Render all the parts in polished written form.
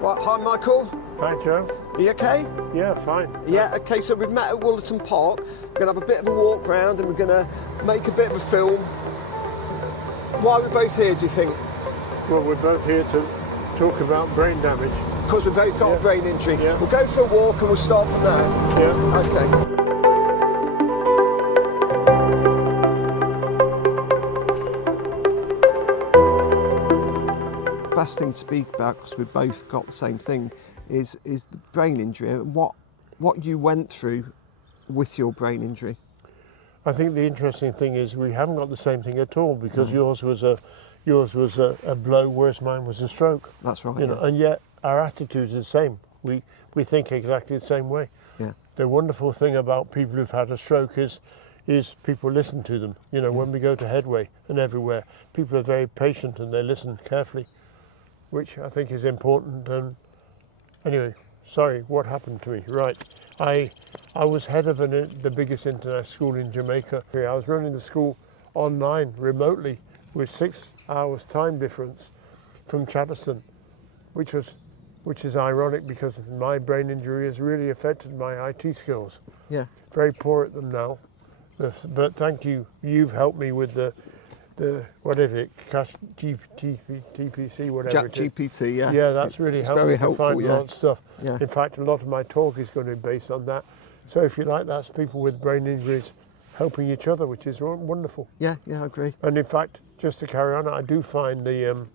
Right, hi Michael. Hi Joe. Are you okay? Yeah, fine. Yeah, okay, so we've met at Wollaton Park. We're going to have a bit of a walk round and we're going to make a bit of a film. Why are we both here, do you think? Well, we're both here to talk about brain damage. Because we've both got a brain injury. Yeah. We'll go for a walk and we'll start from there. Yeah. Okay. Best thing to speak about, because we've both got the same thing, is the brain injury and what you went through with your brain injury. I think the interesting thing is we haven't got the same thing at all, because yours was a blow, whereas mine was a stroke. That's right. You know, and yet our attitudes are the same. We think exactly the same way. Yeah. The wonderful thing about people who've had a stroke is people listen to them. You know, when we go to Headway and everywhere, people are very patient and they listen carefully, which I think is important. And anyway, sorry, what happened to me? Right, I was head of the biggest international school in Jamaica. I was running the school online, remotely, with 6 hours time difference from Chatterton, which is ironic because my brain injury has really affected my IT skills. Yeah. Very poor at them now, but thank you. You've helped me with the whatever TPC, whatever it is. GPT, yeah. Yeah, that's really helped me to find a lot of stuff. Yeah. In fact, a lot of my talk is going to be based on that. So if you like, that's people with brain injuries helping each other, which is wonderful. Yeah, I agree. And in fact, just to carry on, I do find the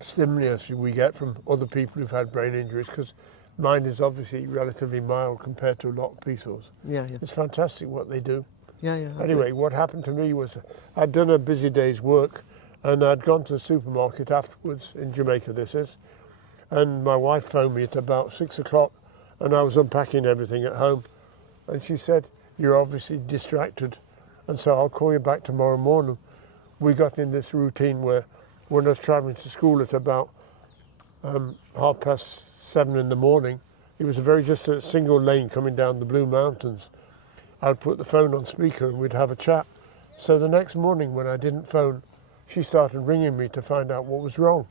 stimulus we get from other people who've had brain injuries, because mine is obviously relatively mild compared to a lot of people's. Yeah. It's fantastic what they do. Yeah. Anyway, what happened to me was I'd done a busy day's work and I'd gone to the supermarket afterwards, in Jamaica this is, and my wife phoned me at about 6 o'clock and I was unpacking everything at home, and she said, "You're obviously distracted, and so I'll call you back tomorrow morning." We got in this routine where when I was travelling to school at about 7:30 in the morning, it was just a single lane coming down the Blue Mountains. I'd put the phone on speaker and we'd have a chat. So the next morning when I didn't phone, she started ringing me to find out what was wrong.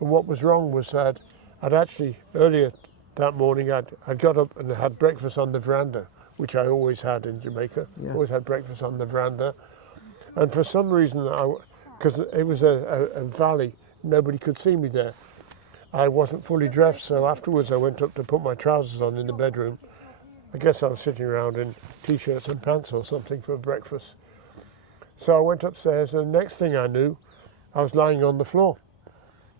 And what was wrong was I'd actually, earlier that morning, I'd got up and had breakfast on the veranda, which I always had in Jamaica. Yeah. Always had breakfast on the veranda. And for some reason, because it was a valley, nobody could see me there. I wasn't fully dressed, so afterwards I went up to put my trousers on in the bedroom. I guess I was sitting around in t-shirts and pants or something for breakfast. So I went upstairs, and the next thing I knew, I was lying on the floor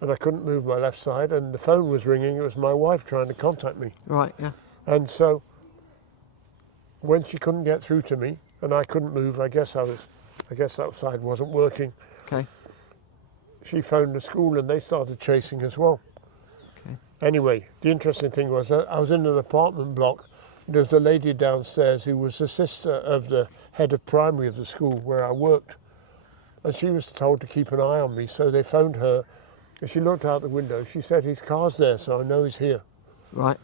and I couldn't move my left side, and the phone was ringing. It was my wife trying to contact me. Right, yeah. And so when she couldn't get through to me and I couldn't move, I guess outside wasn't working. Okay. She phoned the school and they started chasing as well. Okay. Anyway, the interesting thing was that I was in an apartment block. There was a lady downstairs who was the sister of the head of primary of the school where I worked. And she was told to keep an eye on me, so they phoned her. And she looked out the window. She said, "His car's there, so I know he's here." Right.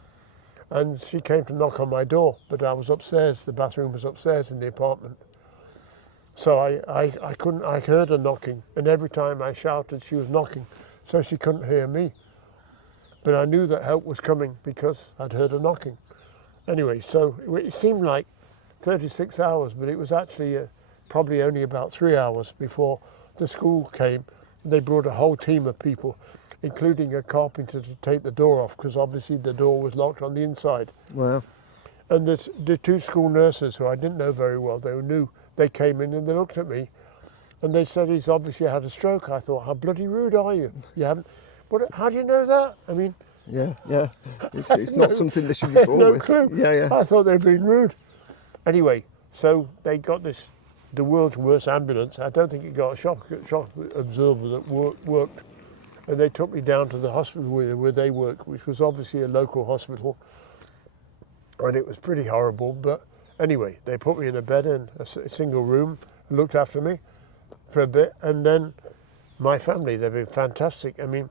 And she came to knock on my door, but I was upstairs. The bathroom was upstairs in the apartment. So I heard her knocking, and every time I shouted, she was knocking, so she couldn't hear me. But I knew that help was coming because I'd heard her knocking. Anyway, so it seemed like 36 hours, but it was actually probably only about 3 hours before the school came. They brought a whole team of people, including a carpenter, to take the door off, because obviously the door was locked on the inside. Wow. And the two school nurses, who I didn't know very well, they were new, they came in and they looked at me and they said, "He's obviously had a stroke." I thought, how bloody rude are you? You haven't, how do you know that? I mean, Yeah. It's not something they should be born no with. clue. Yeah. I thought they'd been rude. Anyway, so they got the world's worst ambulance. I don't think it got a shock absorber that worked. And they took me down to the hospital where they work, which was obviously a local hospital. And it was pretty horrible. But anyway, they put me in a bed in a single room and looked after me for a bit. And then my family, they've been fantastic. I mean,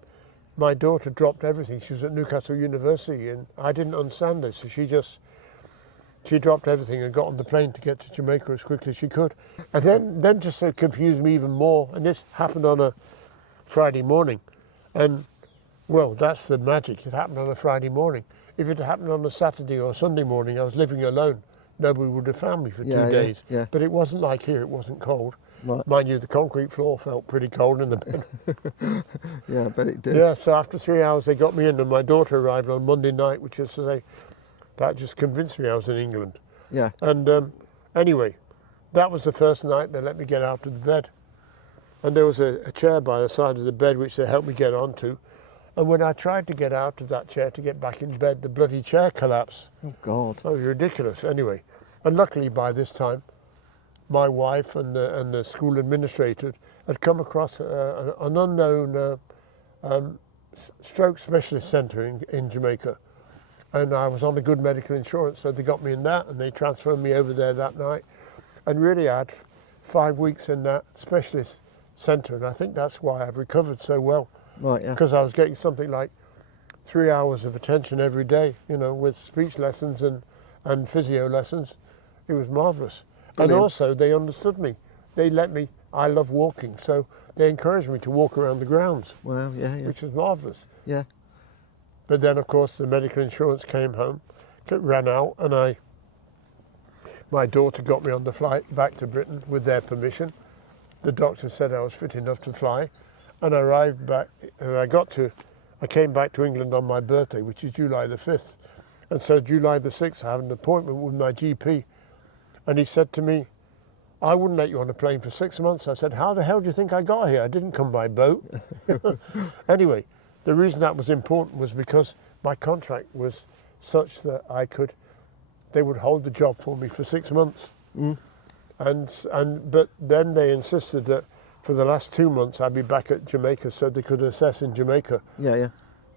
my daughter dropped everything. She was at Newcastle University and I didn't understand this. So she dropped everything and got on the plane to get to Jamaica as quickly as she could. And then just confused me even more. And this happened on a Friday morning. And Well, that's the magic. It happened on a Friday morning. If it happened on a Saturday or Sunday morning, I was living alone. Nobody would have found me for 2 days. Yeah. But it wasn't like here. It wasn't cold. Right. Mind you, the concrete floor felt pretty cold in the bed. Yeah, I bet it did. Yeah, so after 3 hours, they got me in, and my daughter arrived on Monday night, which is to say, that just convinced me I was in England. Yeah. And anyway, that was the first night they let me get out of the bed. And there was a chair by the side of the bed which they helped me get onto. And when I tried to get out of that chair to get back in bed, the bloody chair collapsed. Oh, God. Oh, it was ridiculous. Anyway, and luckily by this time, my wife and the school administrator had come across an unknown stroke specialist centre in Jamaica. And I was on a good medical insurance, so they got me in that, and they transferred me over there that night. And really, I had 5 weeks in that specialist centre, and I think that's why I've recovered so well. Right, yeah. Because I was getting something like 3 hours of attention every day, you know, with speech lessons and physio lessons. It was marvellous. Brilliant. And also, they understood me. They let me, I love walking, so they encouraged me to walk around the grounds, Wow, yeah. which was marvellous. Yeah. But then, of course, the medical insurance came home, ran out, and my daughter got me on the flight back to Britain with their permission. The doctor said I was fit enough to fly, and I arrived back, and I came back to England on my birthday, which is July the 5th. And so July the 6th, I had an appointment with my GP, and he said to me, I wouldn't let you on a plane for 6 months. I said, how the hell do you think I got here? I didn't come by boat. Anyway, the reason that was important was because my contract was such that they would hold the job for me for 6 months. Mm. But then they insisted that for the last 2 months I'd be back at Jamaica so they could assess in Jamaica. Yeah, yeah.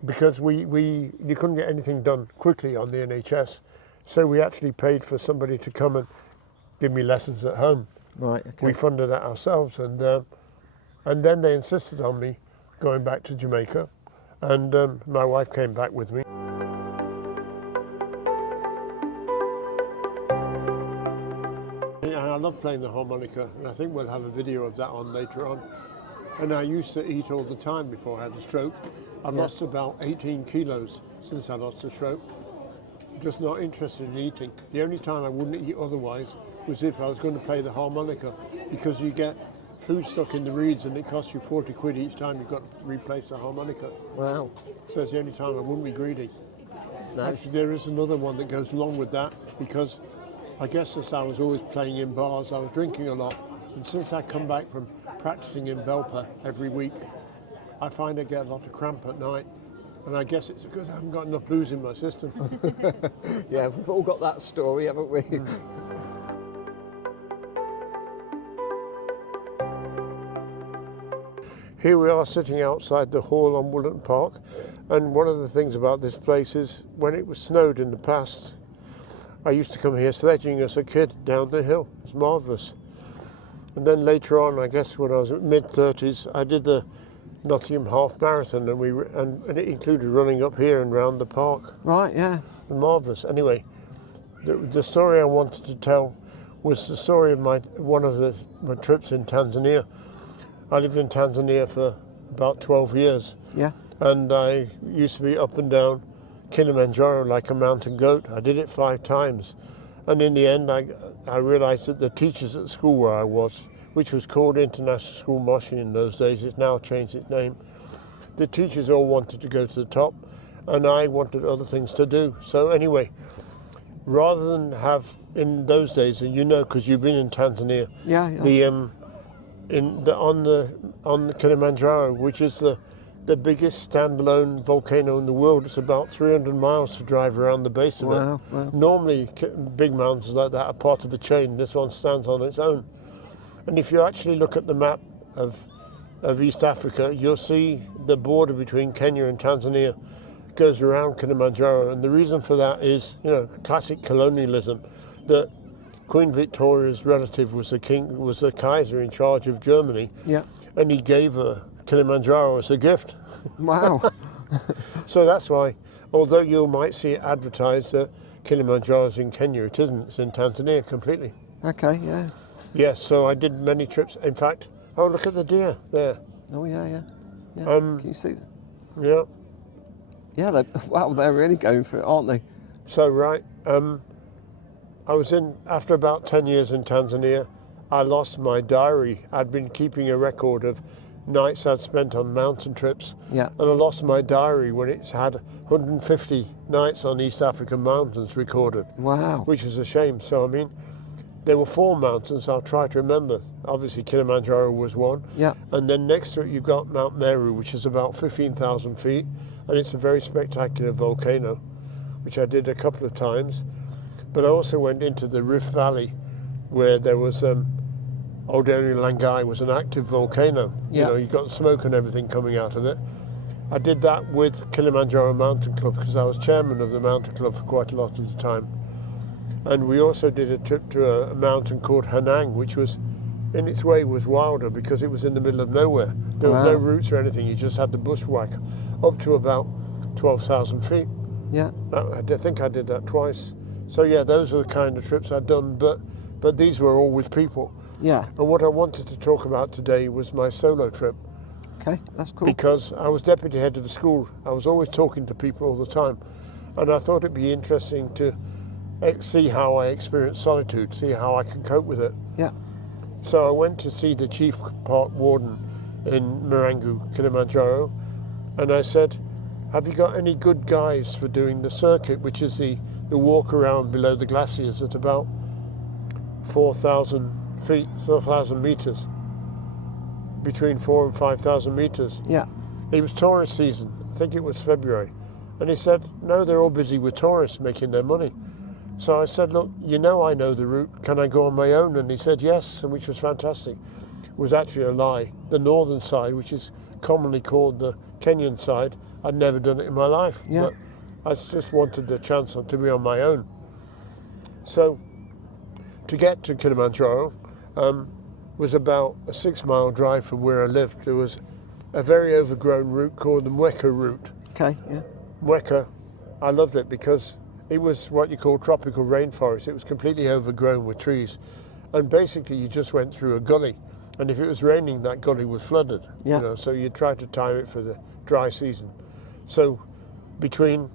Because you couldn't get anything done quickly on the NHS. So we actually paid for somebody to come and give me lessons at home. Right, okay. We funded that ourselves, and then they insisted on me going back to Jamaica, and my wife came back with me. I love playing the harmonica, and I think we'll have a video of that on later on. And I used to eat all the time before I had a stroke. I've lost about 18 kilos since I lost the stroke. Just not interested in eating. The only time I wouldn't eat otherwise was if I was going to play the harmonica, because you get food stuck in the reeds and it costs you 40 quid each time you've got to replace the harmonica. Wow. So it's the only time I wouldn't be greedy. No. Actually, there is another one that goes along with that, because I guess as I was always playing in bars, I was drinking a lot. And since I come back from practicing in Belper every week, I find I get a lot of cramp at night. And I guess it's because I haven't got enough booze in my system. Yeah, we've all got that story, haven't we? Here we are sitting outside the hall on Wollaton Park, and one of the things about this place is when it was snowed in the past, I used to come here sledging as a kid down the hill. It's marvellous. And then later on, I guess when I was mid-30s, I did the Nottingham Half Marathon, and it included running up here and round the park. Right, yeah. Marvellous. Anyway, the story I wanted to tell was the story of one of my trips in Tanzania. I lived in Tanzania for about 12 years. Yeah. And I used to be up and down Kilimanjaro like a mountain goat. I did it 5 times. And in the end, I realised that the teachers at the school where I was, which was called International School Moshi in those days, it's now changed its name, the teachers all wanted to go to the top, and I wanted other things to do. So anyway, rather than have, in those days, and you know because you've been in Tanzania, on the Kilimanjaro, which is the biggest standalone volcano in the world. It's about 300 miles to drive around the base of it. Wow. Normally, big mountains like that are part of a chain. This one stands on its own. And if you actually look at the map of East Africa, you'll see the border between Kenya and Tanzania goes around Kilimanjaro. And the reason for that is, classic colonialism, that Queen Victoria's relative was the Kaiser in charge of Germany. Yeah. And he gave her Kilimanjaro as a gift. Wow. So that's why, although you might see it advertised that Kilimanjaro's in Kenya, it isn't. It's in Tanzania completely. Okay, yeah. Yes, so I did many trips. In fact, look at the deer there. Oh, yeah. Can you see that? Yeah. Yeah, they're really going for it, aren't they? So, right, I was after about 10 years in Tanzania, I lost my diary. I'd been keeping a record of nights I'd spent on mountain trips. Yeah. And I lost my diary when it's had 150 nights on East African mountains recorded. Wow. Which was a shame. So, I mean, there were 4 mountains I'll try to remember. Obviously, Kilimanjaro was one. Yeah. And then next to it, you've got Mount Meru, which is about 15,000 feet. And it's a very spectacular volcano, which I did a couple of times. But I also went into the Rift Valley, where there was Oldoni Langai was an active volcano. Yeah. You know, you got smoke and everything coming out of it. I did that with Kilimanjaro Mountain Club because I was chairman of the mountain club for quite a lot of the time. And we also did a trip to a mountain called Hanang, which was, in its way, was wilder because it was in the middle of nowhere. There was no routes or anything. You just had the bushwhack up to about 12,000 feet. Yeah. I think I did that twice. So yeah, those are the kind of trips I'd done, but these were all with people. Yeah. And what I wanted to talk about today was my solo trip. Okay, that's cool. Because I was deputy head of the school. I was always talking to people all the time. And I thought it'd be interesting to see how I experience solitude, see how I can cope with it. Yeah. So I went to see the chief park warden in Marangu, Kilimanjaro, and I said, have you got any good guys for doing the circuit, which is the walk around below the glaciers at about 4,000 feet, 4,000 meters, between 4,000 and 5,000 meters. Yeah. It was tourist season, I think it was February. And he said, no, they're all busy with tourists making their money. So I said, look, I know the route, can I go on my own? And he said yes, which was fantastic. It was actually a lie. The northern side, which is commonly called the Kenyan side, I'd never done it in my life. Yeah. But I just wanted the chance to be on my own. So to get to Kilimanjaro was about a 6-mile drive from where I lived. There was a very overgrown route called the Mweka route. Okay, yeah. Mweka, I loved it because it was what you call tropical rainforest. It was completely overgrown with trees. And basically you just went through a gully. And if it was raining, that gully was flooded. Yeah. You know, so you try to time it for the dry season. So between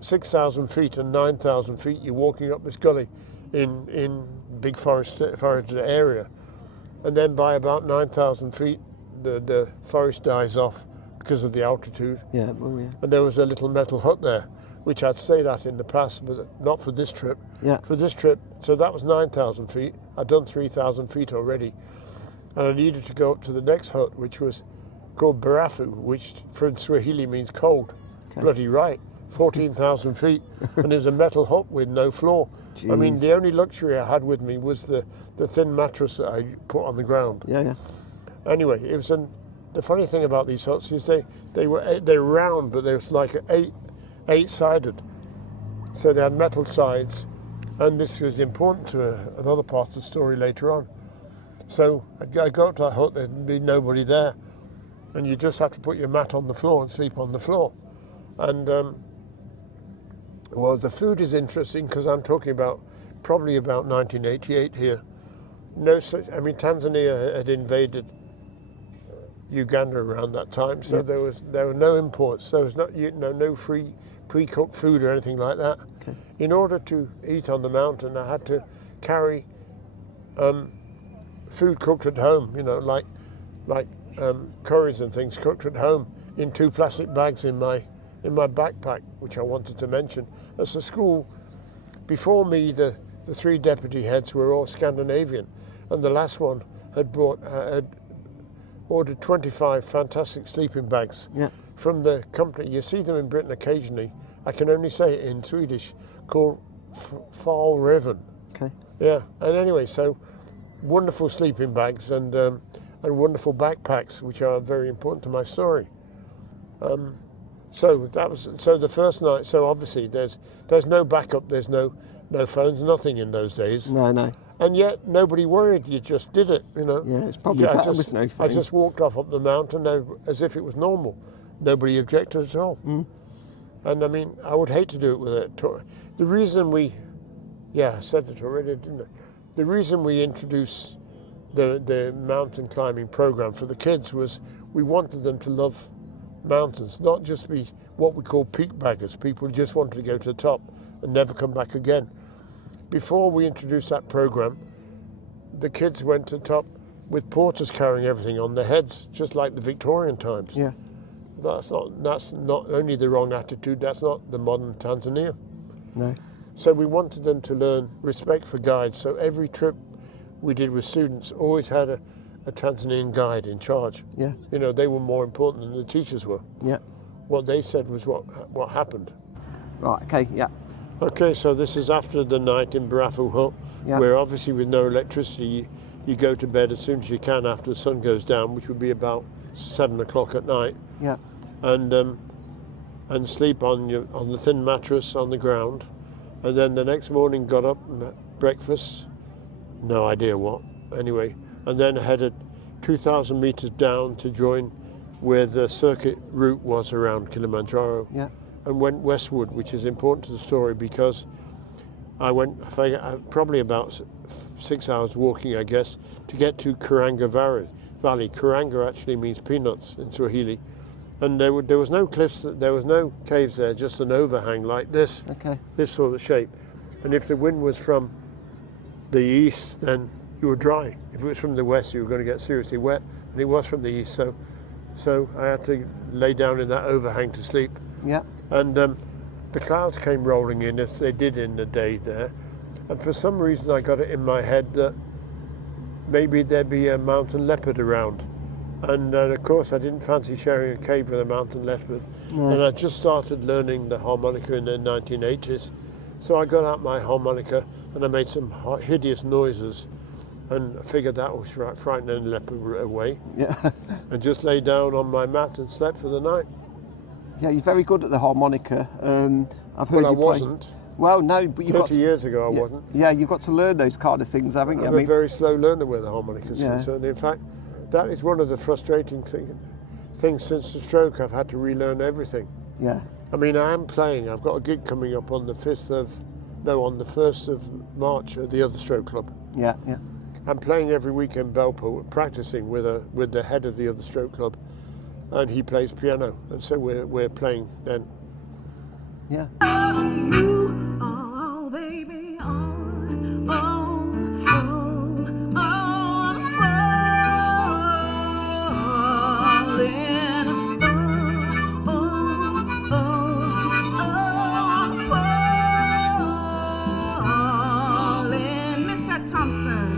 6,000 feet and 9,000 feet, you're walking up this gully in big forested area. And then by about 9,000 feet, the forest dies off because of the altitude. Yeah, well, yeah. And there was a little metal hut there, which I'd stayed at in the past, but not for this trip. Yeah. For this trip, so that was 9,000 feet. I'd done 3,000 feet already. And I needed to go up to the next hut, which was called Barafu, which for Swahili means cold. Okay. Bloody right. 14,000 feet. And it was a metal hut with no floor. Jeez. I mean, the only luxury I had with me was the thin mattress that I put on the ground. Yeah, yeah. Anyway, it was the funny thing about these huts is they're round, but they was like eight-sided. So they had metal sides, and this was important to another part of the story later on. So I got up to that hut, there'd be nobody there, and you just have to put your mat on the floor and sleep on the floor. And well, the food is interesting because I'm talking about probably about 1988 here. Tanzania had invaded Uganda around that time, so there were no imports. There was no free pre-cooked food or anything like that. Okay. In order to eat on the mountain, I had to carry food cooked at home. Like curries and things cooked at home in 2 plastic bags in my backpack, which I wanted to mention. As a school, before me, the 3 deputy heads were all Scandinavian, and the last one had ordered 25 fantastic sleeping bags from the company. You see them in Britain occasionally. I can only say it in Swedish, called Falreven. Okay. Yeah, and anyway, so wonderful sleeping bags and wonderful backpacks, which are very important to my story. So the first night. So obviously there's no backup. There's no phones, nothing in those days. No. And yet nobody worried. You just did it. Yeah, it's probably better with no phone. I just walked off up the mountain as if it was normal. Nobody objected at all. Mm. And I mean, I would hate to do it with it. The reason I said it already, didn't I? The reason we introduced the mountain climbing program for the kids was we wanted them to love mountains, not just be what we call peak baggers, people who just wanted to go to the top and never come back again. Before we introduced that program, the kids went to the top with porters carrying everything on their heads, just like the Victorian times. Yeah. That's not only the wrong attitude, that's not the modern Tanzania. No. So we wanted them to learn respect for guides. So every trip we did with students always had a Tanzanian guide in charge. Yeah. You know, they were more important than the teachers were. Yeah. What they said was what happened. Right. Okay. Yeah. Okay, so this is after the night in Barafu Hut, Yeah. where obviously with no electricity, you go to bed as soon as you can after the sun goes down, which would be about 7 o'clock at night, Yeah. and sleep on the thin mattress on the ground, and then the next morning got up and had breakfast, no idea what, anyway, and then headed 2,000 meters down to join where the circuit route was around Kilimanjaro. Yeah. And went westward, which is important to the story because I went probably about 6 hours walking, I guess, to get to Karanga Valley. Karanga actually means peanuts in Swahili. And there was no cliffs, there was no caves there, just an overhang like this, Okay. this sort of shape. And if the wind was from the east, then you were dry. If it was from the west, you were going to get seriously wet. And it was from the east, so I had to lay down in that overhang to sleep. Yeah. And the clouds came rolling in, as they did in the day there. And for some reason I got it in my head that maybe there'd be a mountain leopard around. And of course I didn't fancy sharing a cave with a mountain leopard. No. And I just started learning the harmonica in the 1980s. So I got out my harmonica and I made some hideous noises and figured that was frightening the leopard away. Yeah. And just lay down on my mat and slept for the night. Yeah, you're very good at the harmonica. I've heard Well, I you play. wasn't. Well, no, but you've 30 got to, years ago I yeah, wasn't. Yeah, you've got to learn those kind of things, haven't you? I'm a very slow learner with the harmonica is Yeah. concerned. In fact, that is one of the frustrating things since the stroke. I've had to relearn everything. yeah, I mean, I am playing. I've got a gig coming up on the 1st of March at the Other Stroke Club. yeah, yeah. I'm playing every week in Belpo, practicing with the head of the Other Stroke Club, and he plays piano, and so we're playing then. Yeah. Mr. Thompson.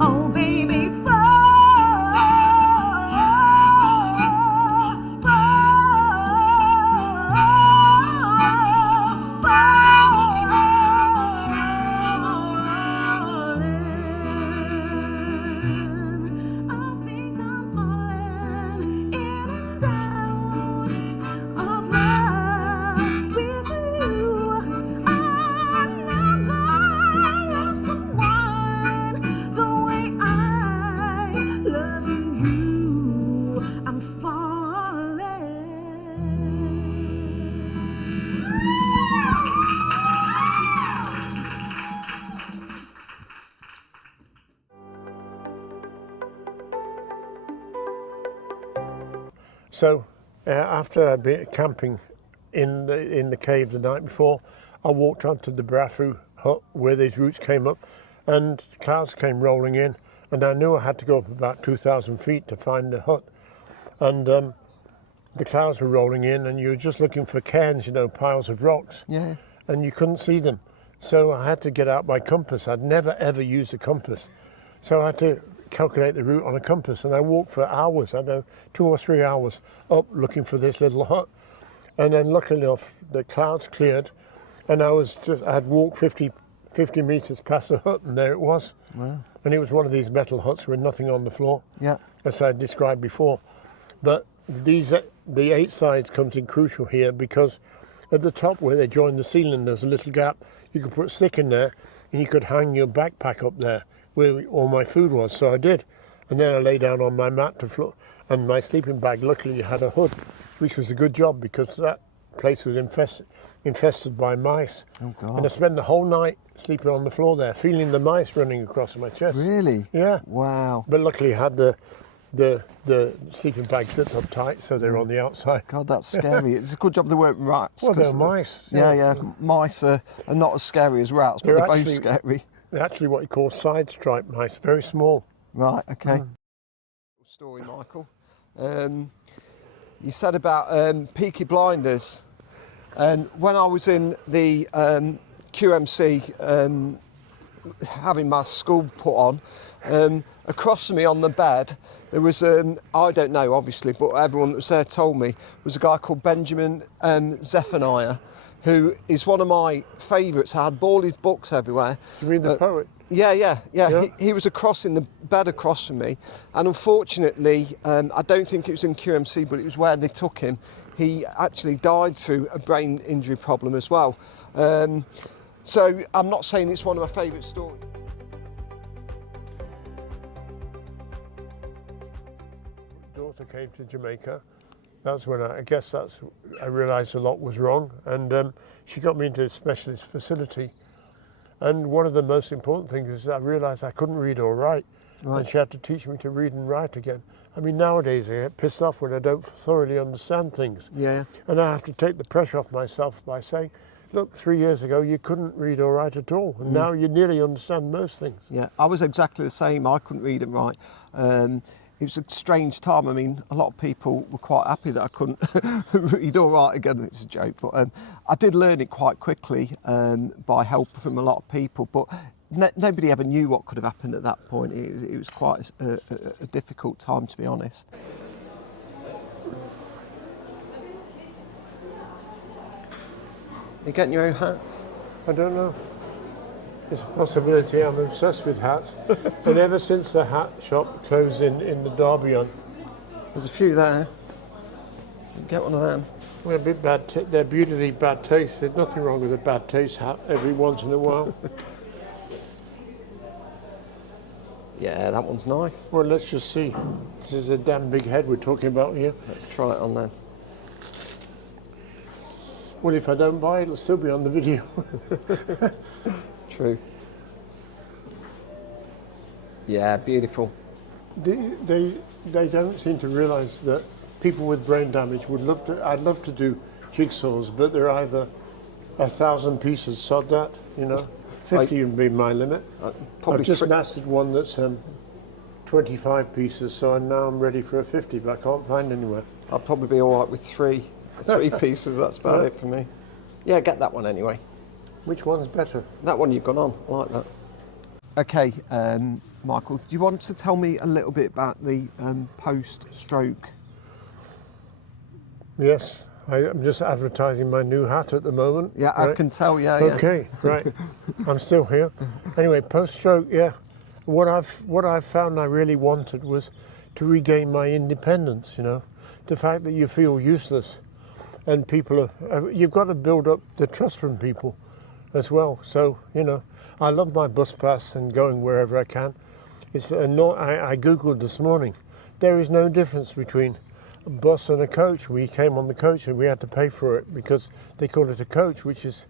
Oh, baby, So after I'd been camping in the cave the night before, I walked onto the Barafu hut where these roots came up, and clouds came rolling in, and I knew I had to go up about 2,000 feet to find the hut. And the clouds were rolling in, and you were just looking for cairns, piles of rocks, Yeah. and you couldn't see them. So I had to get out my compass. I'd never ever used a compass. So I had to calculate the route on a compass, and I walked for hours, 2 or 3 hours up looking for this little hut. And then luckily enough, the clouds cleared, and I had walked 50 meters past the hut, and there it was. Wow. And it was one of these metal huts with nothing on the floor, Yeah. as I described before. But the 8 sides comes in crucial here, because at the top where they join the ceiling, there's a little gap. You could put a stick in there, and you could hang your backpack up there where all my food was. So I did. And then I lay down on my mat to floor, and my sleeping bag luckily had a hood. which was a good job because that place was infested by mice. Oh, God. And I spent the whole night sleeping on the floor there, feeling the mice running across my chest. Really? Yeah. Wow. But luckily I had the sleeping bags zipped up tight, so they're on the outside. God, that's scary. It's a good job they weren't rats. Well, 'cause they're mice. Yeah. Mice are not as scary as rats, but they're both scary. They're actually what you call side stripe mice, very small. Right, okay. Story, Michael. You said about Peaky Blinders, and when I was in the QMC having my school put on, across from me on the bed there was, I don't know obviously, but everyone that was there told me, was a guy called Benjamin Zephaniah, who is one of my favourites. I had all his books everywhere. You mean the poet? Yeah. He was in the bed across from me, and unfortunately, I don't think it was in QMC, but it was where they took him. He actually died through a brain injury problem as well. So I'm not saying it's one of my favourite stories. Daughter came to Jamaica. That's when I realised a lot was wrong, and she got me into a specialist facility. And one of the most important things is I realised I couldn't read or write, and she had to teach me to read and write again. I mean, nowadays I get pissed off when I don't thoroughly understand things. Yeah. And I have to take the pressure off myself by saying, look, 3 years ago you couldn't read or write at all, and now you nearly understand most things. Yeah, I was exactly the same. I couldn't read and write. It was a strange time. I mean, a lot of people were quite happy that I couldn't read or write again. It's a joke, but I did learn it quite quickly by help from a lot of people. But nobody ever knew what could have happened at that point. It was quite a difficult time, to be honest. You getting your own hats? I don't know. It's a possibility. I'm obsessed with hats. And ever since the hat shop closed in the Derby on. There's a few there. Get one of them. They're a bit bad. They're beautifully bad taste. There's nothing wrong with a bad taste hat every once in a while. Yeah, that one's nice. Well, let's just see. This is a damn big head we're talking about here. Let's try it on then. Well, if I don't buy it, it'll still be on the video. True. Yeah, beautiful. They don't seem to realise that people with brain damage would love to. I'd love to do jigsaws, but they're either 1,000 pieces, sod that, 50 would be my limit. I've just mastered one that's 25 pieces, so now I'm ready for a 50, but I can't find anywhere. I'll probably be all right with three pieces. That's about it for me. Yeah, get that one anyway. Which one's better? That one you've gone on. I like that. Okay, Michael, do you want to tell me a little bit about the post-stroke? Yes, I'm just advertising my new hat at the moment. Yeah, right? I can tell. Yeah. Okay, right. I'm still here. Anyway, post-stroke. Yeah, what I've found I really wanted was to regain my independence. The fact that you feel useless, and you've got to build up the trust from people as well. So, I love my bus pass and going wherever I can. I Googled this morning. There is no difference between a bus and a coach. We came on the coach and we had to pay for it because they call it a coach, which is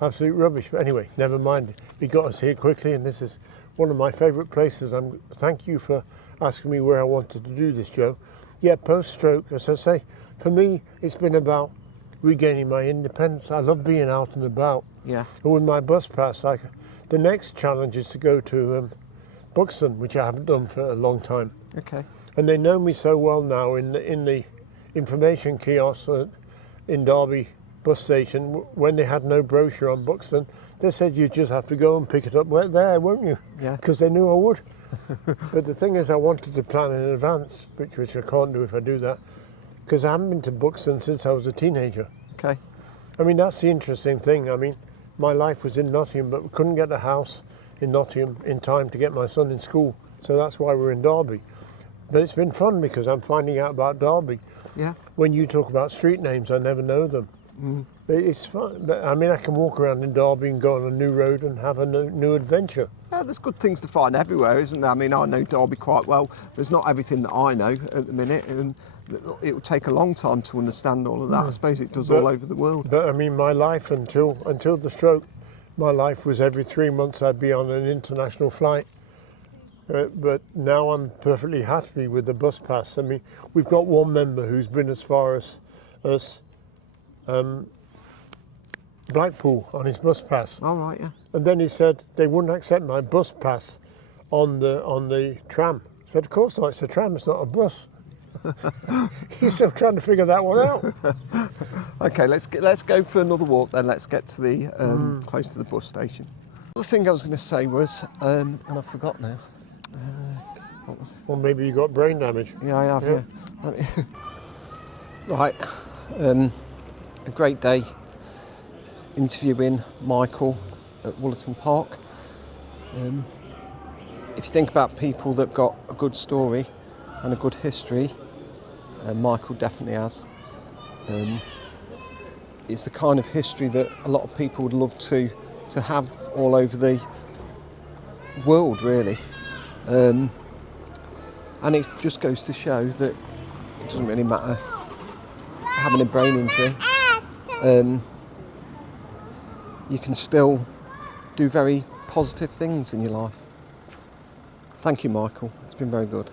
absolute rubbish. But anyway, never mind. We got us here quickly, and this is one of my favourite places. Thank you for asking me where I wanted to do this, Joe. Yeah, post-stroke, as I say, for me, it's been about regaining my independence. I love being out and about. Yeah. And with my bus pass, the next challenge is to go to Buxton, which I haven't done for a long time. Okay. And they know me so well now in the information kiosk in Derby bus station. When they had no brochure on Buxton, they said you just have to go and pick it up there, won't you? Yeah. Because they knew I would. But the thing is, I wanted to plan in advance, which I can't do if I do that, because I haven't been to Buxton since I was a teenager. Okay. I mean, that's the interesting thing. I mean, my life was in Nottingham, but we couldn't get a house in Nottingham in time to get my son in school, so that's why we're in Derby. But it's been fun because I'm finding out about Derby. Yeah. When you talk about street names, I never know them. It's fun. But, I mean, I can walk around in Derby and go on a new road and have a new adventure. Yeah, there's good things to find everywhere, isn't there? I mean, I know Derby quite well. There's not everything that I know at the minute, and it would take a long time to understand all of that. I suppose it does all over the world. But I mean, my life until the stroke, my life was every 3 months I'd be on an international flight. But now I'm perfectly happy with the bus pass. I mean, we've got one member who's been as far as Blackpool on his bus pass. All right, yeah. And then he said they wouldn't accept my bus pass on the tram. I said, of course not, it's a tram, it's not a bus. He's still trying to figure that one out. Okay, let's go for another walk then. Let's get to the close to the bus station. The thing I was going to say was, and I forgot now. What was it? Well, maybe you got brain damage. Yeah, I have. Yeah. Right, a great day interviewing Michael at Wollaton Park. If you think about people that got a good story and a good history, Michael definitely has. It's the kind of history that a lot of people would love to have all over the world, really. And it just goes to show that it doesn't really matter having a brain injury. You can still do very positive things in your life. Thank you, Michael. It's been very good.